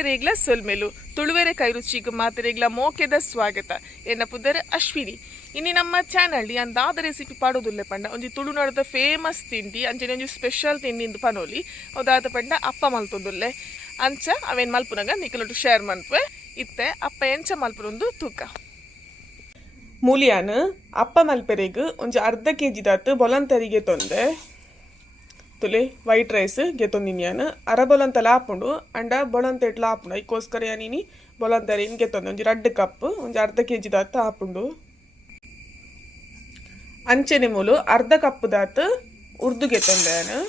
ಮಾತೆರೆಗ್ಲ ಸೊಲ್ಮೆಲು ತುಳುವೆರೆ ಕೈರುಚಿಗೆ ಮಾತೆರೆಗ್ಲ ಮೋಕೆದ ಸ್ವಾಗತ. ಎನ್ನ ಪುದರ್ ಅಶ್ವಿನಿ. ಇನ್ನು ನಮ್ಮ ಚಾನಲ್ ಅಂದಾದ ರೆಸಿಪಿ ಪಾಡೋದಿಲ್ಲ ಪಂಡ ಒಂಜಿ ತುಳುನಾಡದ ಫೇಮಸ್ ತಿಂಡಿ ಅಂಚನೆ ಒಂಜಿ ಸ್ಪೆಷಲ್ ತಿಂಡಿ ಇಂದು ಪನೋಲಿ ಅದಾದ ಪಂಡ ಅಪ್ಪ ಮಲ್ತೊಂದುಲ್ಲೆ ಅಂಚ ಅವೇನು ಮಲ್ಪುನಾಗ ನಿಖಲೊಟ್ಟು ಶೇರ್ ಮನ್ಪೆ ಇತ್ತೆ ಅಪ್ಪ ಎಂಚ ಮಲ್ಪುರೊಂದು ತೂಕ ಮೂಲಿಯಾನು ಅಪ್ಪ ಮಲ್ಪೆರೆಗ್ ಒಂಜಿ ಅರ್ಧ ಕೆಜಿ ದಾತು ಬೊಲಂತರಿಗೆ ತೊಂದೆ ತುಲೆ ವೈಟ್ ರೈಸ್ ಗೆತ್ತೊಂದಿನ್ಯಾನು ಅರ ಬೊಲಂತಲ ಹಾಪುಂಡು ಅಂಡ ಬೊಲಂತ ಎಟ್ಲ ಹಾಪುಂಡು ಅದಕ್ಕೋಸ್ಕರ ಯಾನಿನಿ ಬೊಲಂತರಿ ಗೆತ್ತೊಂದು ಒಂಜಿ 2 ಕಪ್ ಒಂಜಿ ಅರ್ಧ ಕೆಜಿ ದಾತು ಹಾಪುಂಡು. ಅಂಚೆನೆ ಮೂಲು ಅರ್ಧ ಕಪ್ ದಾತು ಉರ್ದು ಗೆತ್ತೊಂದೆ ನಾನು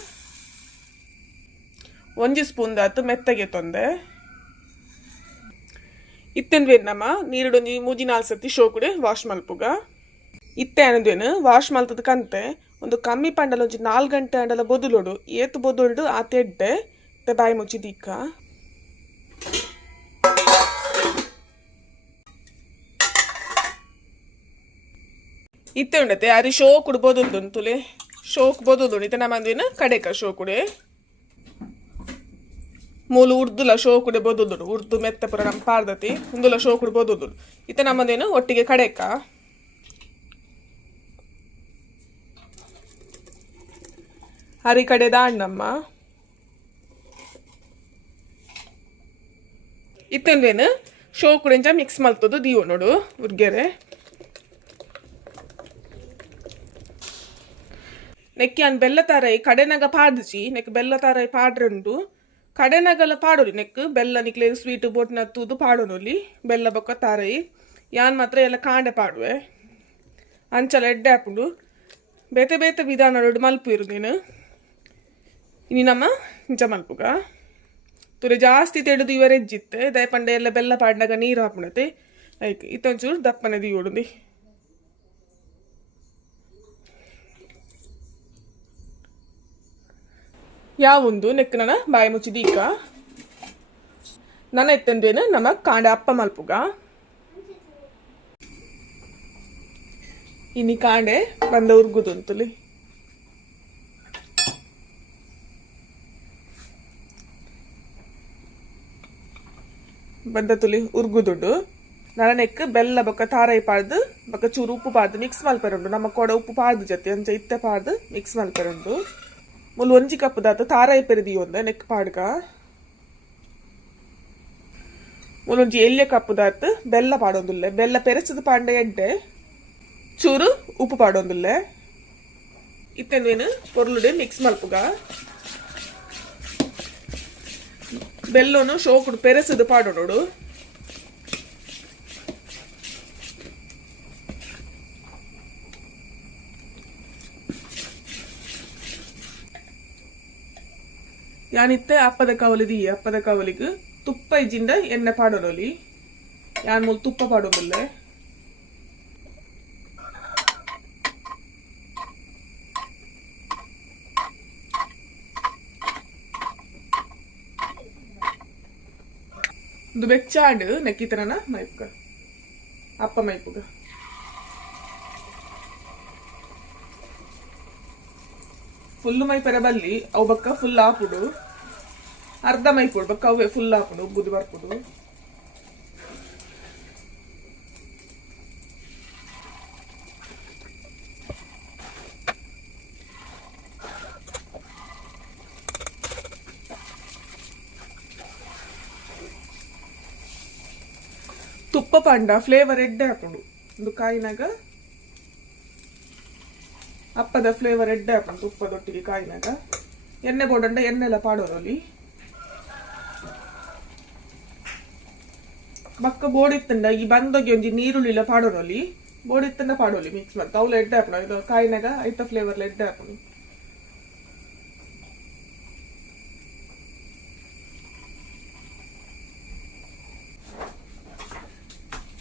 1 ಸ್ಪೂನ್ ದಾತು ಮೆತ್ತಗೆ ತೊಂದೆ ಇತ್ತೆಂದ್ವೇನು ನಮ್ಮ ನೀರುಡೊಂಜಿ 3-4 ಸತಿ ಶೋಕುಡೆ ವಾಶ್ ಮಲ್ಪುಗ ಇತ್ತೆ ಅನ್ನೋದೇನು ವಾಶ್ ಮಲ್ತದ ಕಂತೆ ಒಂದು ಕಮ್ಮಿ ಪಂಡಲ ಒಂಜಿ 4 ಗಂಟೆ ಅಂಡಲ ಬೊದುಲೋಡು ಏತು ಬೊದುಲ್ಡು ಆ ತೆಡ್ಡೆ ಬಾಯಿ ಮುಚ್ಚಿ ದಿಕ್ಕ ಇತ್ತೆ ಉಂಡತೆ ಅರಿ ಶೋಕುಡು ಬೊದುಲ್ದು ತುಲೆ ಶೋಕ್ ಬೊದುಲ್ದು ಇತ್ತೆ ನಮ್ಮಂದೇನು ಕಡೆಕ ಶೋಕುಡೆ ಮೂಲು ಉರ್ದುಲ ಶೋಕುಡೆ ಬೊದುಲ್ದು ಉರ್ದು ಮೆತ್ತ ಪುರ ನಮ್ಮ ಪಾರ್ದತಿ ಉಂದುಲ ಶೋಕುಡು ಬೊದುಲ್ದು ಇತ್ತೆ ನಮ್ಮಂದೇನು ಒಟ್ಟಿಗೆ ಕಡೆಕ ಹರಿ ಕಡೆ ದಾಂಡಮ್ಮ ಇತ್ತಲ್ವೇನು ಶೋಕುಡೆಂಚ ಮಿಕ್ಸ್ ಮಲ್ತದು ದೀವು ನೋಡು ಉರ್ಗೆರೆ ನೆಕ್ಕಿ ಅನ್ ಬೆಲ್ಲ ತಾರೈ ಕಡೆನಾಗ ಪಾಡ್ಚಿ ನೆಕ್ ಬೆಲ್ಲ ತಾರೈ ಪಾಡ್ರಂಡು ಕಡೆನಾಗಲ್ಲ ಪಾಡೋಲಿ ನೆಕ್ ಬೆಲ್ಲ ನಿಕ್ಲೆ ಸ್ವೀಟ್ ಬೋಟ್ನ ತೂದು ಪಾಡೋನೊಲಿ ಬೆಲ್ಲ ಬೊಕ್ಕ ತಾರೈ ಯಾನ್ ಮಾತ್ರ ಎಲ್ಲ ಕಾಂಡೆ ಪಾಡುವೆ ಅಂಚಲ ಎಡ್ಡೆ ಹಾಪುಂಡು ಬೇತೆ ಬೇತೆ ವಿಧಾನ ಮಲ್ಪು ಇರು ನೀನು ಇನ್ನು ನಮ್ಮ ಇಂಚ ಮಲ್ಪುಗ ತುರೆ ಜಾಸ್ತಿ ತೆಡುದು ಇವರೆಜ್ಜಿತ್ತೆ ದಯಪಂಡೆ ಎಲ್ಲ ಬೆಲ್ಲ ಪಾಡ್ನಾಗ ನೀರು ಹಾಪುಣತೆ ಆಯ್ತು ಇತ್ತೊಂಚೂರು ದಪ್ಪನೆ ದೀವೊಡುಂದಿ ಯಾವೊಂದು ನೆಕ್ ನನ್ನ ಬಾಯಿ ಮುಚ್ಚಿ ದೀಕ ನನ್ನ ಎತ್ತಂದೇನು ನಮ್ಮ ಕಾಂಡೆ ಅಪ್ಪ ಮಲ್ಪುಗ ಇನ್ನು ಕಾಂಡೆ ಬಂದ ಉರ್ಗುದುಂತಲಿ ಬಂದ ತುಲಿ ಉರ್ಗುದುಂಡು ನನ್ನ ನೆಕ್ ಬೆಲ್ಲ ಬೊಕ್ಕ ತಾರೈ ಪಾಡ್ದು ಬೊಕ್ಕ ಚೂರು ಉಪ್ಪು ಪಾಡ್ದು ಮಿಕ್ಸ್ ಮಲ್ಪೆರುಂಡು ನಮ್ಮ ಕೊಡ ಉಪ್ಪು ಪಾಡ್ದು ಜೊತೆ ಅಂಚ ಇತ್ತೆ ಪಾಡ್ದು ಮಿಕ್ಸ್ ಮಲ್ಪೆರುಂಡು ಮುಲ್ 1 ಕಪ್ ದಾತು ತಾರಾಯಿ ಪೆರಿದಿ ಒಂದ ನೆಕ್ ಪಾಡ್ಗ ಮುಲ್ಲೊಂಜಿ ಎಲ್ಯ ಕಪ್ ದಾತು ಬೆಲ್ಲ ಪಾಡೊಂದುಲ್ಲೆ ಬೆಲ್ಲ ಪೆರೆಸದ ಪಾಂಡೆ ಎಡ್ಡೆ ಚೂರು ಉಪ್ಪು ಪಾಡೊಂದುಲ್ಲೆ ಇತ್ತೆಂದೇನು ಪೊರ್ಲುಡೆ ಮಿಕ್ಸ್ ಮಲ್ಪುಗ ಬೆಲ್ಲೋನು ಶೋಕುಡು ಪೆರೆಸದು ಪಾಡೋಡು ಯಾನಿತ್ತೆ ಅಪ್ಪದ ಕವಲಿದಿ ಅಪ್ಪದ ಕವಲಿಗೆ ತುಪ್ಪ ಇಜ್ಜಿಂದ ಎಣ್ಣೆ ಪಾಡೋಲಿ ಯಾನ್ ಮೂಲ ತುಪ್ಪ ಪಾಡೋದಿಲ್ಲ ಒಂದು ಬೆಚ್ಚಾಡು ನೆಕ್ಕಿತರನ ಮೈಪುಗ ಅಪ್ಪ ಮೈಪುಗ ಫುಲ್ ಮೈ ಪೆರ ಬಲ್ಲಿ ಅವು ಬಕ್ಕ ಫುಲ್ ಹಾಪುಡು ಅರ್ಧ ಮೈ ಪುಡು ಬಕ್ಕ ಅವೇ ಫುಲ್ ಹಾಪುಡು ಉಬ್ಬುದು ಬರ್ಪುಡು ತುಪ್ಪ ಪಂಡ ಫ್ಲೇವರ್ ಎಡ್ಡೆ ಹಾಕೊಂಡು ಒಂದು ಕಾಯಿನಾಗ ಅಪ್ಪದ ಫ್ಲೇವರ್ ಎಡ್ಡೆ ಹಾಕೊಂಡು ತುಪ್ಪದೊಟ್ಟಿಗೆ ಕಾಯಿನಾಗ ಎಣ್ಣೆ ಬೋಡಂಡ ಎಣ್ಣೆಲ್ಲ ಪಾಡೋರಲ್ಲಿ ಬಕ್ಕ ಬೋಡಿತ್ತಂಡ ಈ ಬಂದೋಗಿ ಒಂಜಿ ನೀರುಳ್ಳಿಲ ಪಾಡೋರಲ್ಲಿ ಬೋಡಿತ್ತಂಡ ಪಾಡೋಲಿ ಮಿಕ್ಸ್ ಮಾಡಿ ಅವಳು ಎಡ್ಡೆ ಹಾಕೋಣ ಇದು ಕಾಯಿನಾಗ ಐತ ಫ್ಲೇವರ್ಲ ಎಡ್ಡೆ ಹಾಕೋಣ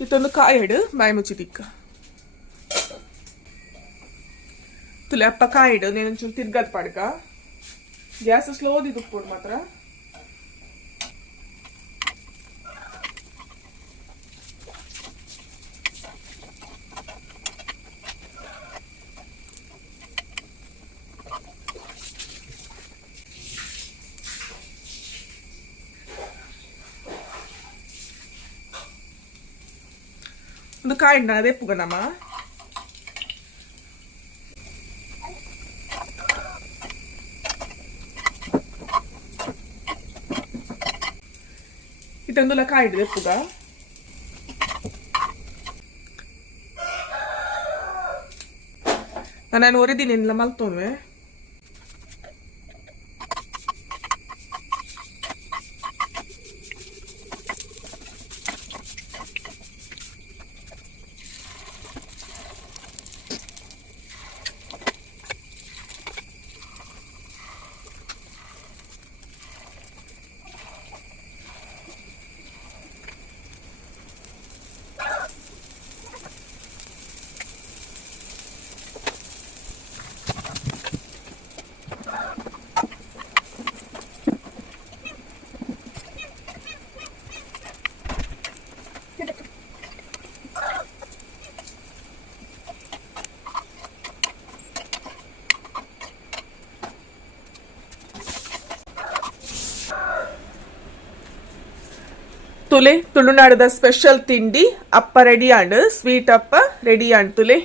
ಇತ್ತೊಂದು ಕಾಯಿ ಹಿಡು ಬಾಯಿ ಮುಚ್ಚಿ ತಿಕ್ಕ ತುಲೆ ಅಪ್ಪ ಕಾಯಿಡು ನೀನೊಂಚೂರು ತಿರ್ಗದ್ ಪಾಡ್ಕ ಗ್ಯಾಸ್ ಸ್ಲೋದಿ ತುಪ್ಪೋಡು ಮಾತ್ರ ಒಂದು ಕಾಯಿನ ದೆಪ್ಪುಗ ನಮ್ಮ ಇತ್ತೊಂದುಲ ಕಾಯಿಡ್ ದೆಪ್ಪುಗ ನಾನು ಹೊರದಿನಿ ಎಲ್ಲ ಮಲ್ತೋನ್ವೆ ತುಲೆ ತುಳುನಾಡದ ಸ್ಪೆಷಲ್ ತಿಂಡಿ ಅಪ್ಪ ರೆಡಿ ಆಂಡ್ ಸ್ವೀಟ್ ಅಪ್ಪ ರೆಡಿ ಆಂಡ್ ತುಲೆ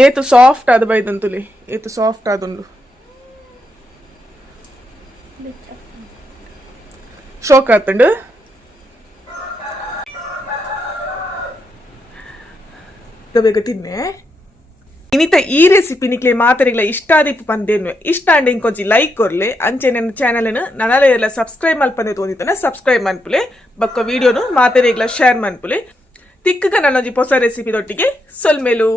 ಏತು ಸಾಫ್ಟ್ ಆದ ಬೈದನ್ ತುಲೆ ಏತು ಸಾಫ್ಟ್ ಆದುಂಡು ಶೋಕ್ ಆತಂಡು ಬೇಗ ತಿನ್ನೆ ಇನ್ನಿತ ಈ ರೆಸಿಪಿ ನಿಕ್ಲೆ ಮಾತರಿಗಳ ಇಷ್ಟ ಆದಿಪ್ಪು ಪಂದೇನು ಇಷ್ಟ ಅಂಡ್ ಇಂಕೊಂಚಿ ಲೈಕ್ ಕೊರ್ಲೆ ಅಂಚೆ ನನ್ನ ಚಾನಲ್ ನನಾಲೆ ಎಲ್ಲ ಸಬ್ಸ್ಕ್ರೈಬ್ ಮಲ್ಪಂದೆ ತೋಂದಿತ್ತನ ಸಬ್ಸ್ಕ್ರೈಬ್ ಮನ್ಪುಲೆ ಬಕ್ಕ ವಿಡಿಯೋನು ಮಾತರಿಗಳ ಶೇರ್ ಮನ್ಪುಲೆ ತಿಕ್ಕಗ ನನ್ನೊಂಜಿ ಹೊಸ ರೆಸಿಪಿ ದೊಟ್ಟಿಗೆ ಸೊಲ್ಮೇಲು